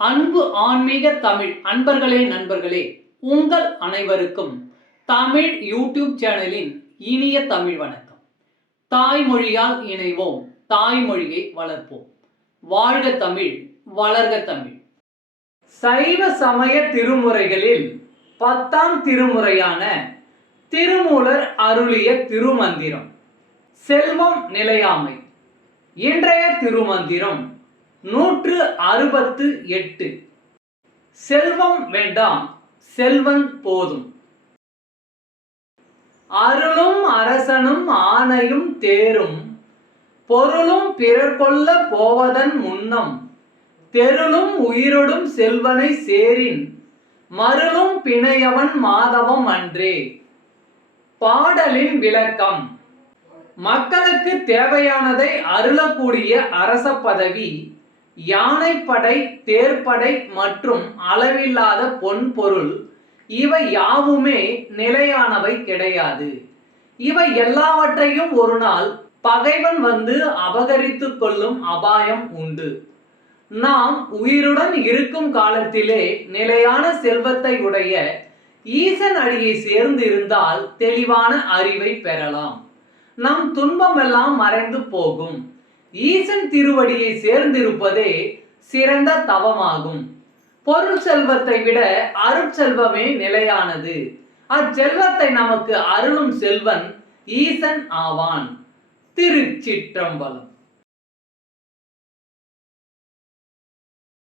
அன்பு ஆன்மீக தமிழ் அன்பர்களே நண்பர்களே, உங்கள் அனைவருக்கும் தமிழ் யூடியூப் சேனலின் இனிய தமிழ் வணக்கம். தாய்மொழியால் இணைவோம், தாய்மொழியை வளர்ப்போம். வாழ்க தமிழ், வளர்க தமிழ். சைவ சமய திருமுறைகளில் 10ஆம் திருமுறையான திருமூலர் அருளிய திருமந்திரம் செல்வம் நிலையாமை. இன்றைய திருமந்திரம் 168. செல்வம் வேண்டாம், செல்வன் போதும். அருளும் அரசனும் ஆணையும் தேரும் பொருளும் பிறர் கொள்ள போவதன் முன்னம் தெருளும் உயிரொடும் செல்வனை சேரின் மருளும் பிணையவன் மாதவம் அன்றே. பாடலின் விளக்கம்: மக்களுக்கு தேவையானதை அருளக்கூடிய அரச பதவி, யானைப்படை, தேர்ப்படை மற்றும் அளவில்லாத பொன் பொருள், இவை யாவுமே நிலையானவை கிடையாது. இவை எல்லாவற்றையும் ஒரு நாள் பகைவன் வந்து அபகரித்து கொள்ளும் அபாயம் உண்டு. நாம் உயிருடன் இருக்கும் காலத்திலே நிலையான செல்வத்தை உடைய ஈசன் அடியை சேர்ந்து இருந்தால் தெளிவான அறிவை பெறலாம். நம் துன்பமெல்லாம் மறைந்து போகும். ஈசன் திருவடியை சேர்ந்திருப்பதே சிறந்த தவமாகும். பொருள் செல்வத்தை விட அருட்செல்வமே நிலையானது. அச்செல்வத்தை நமக்கு அருளும் செல்வன் ஈசன் ஆவான். திருச்சிற்றம்பலம்.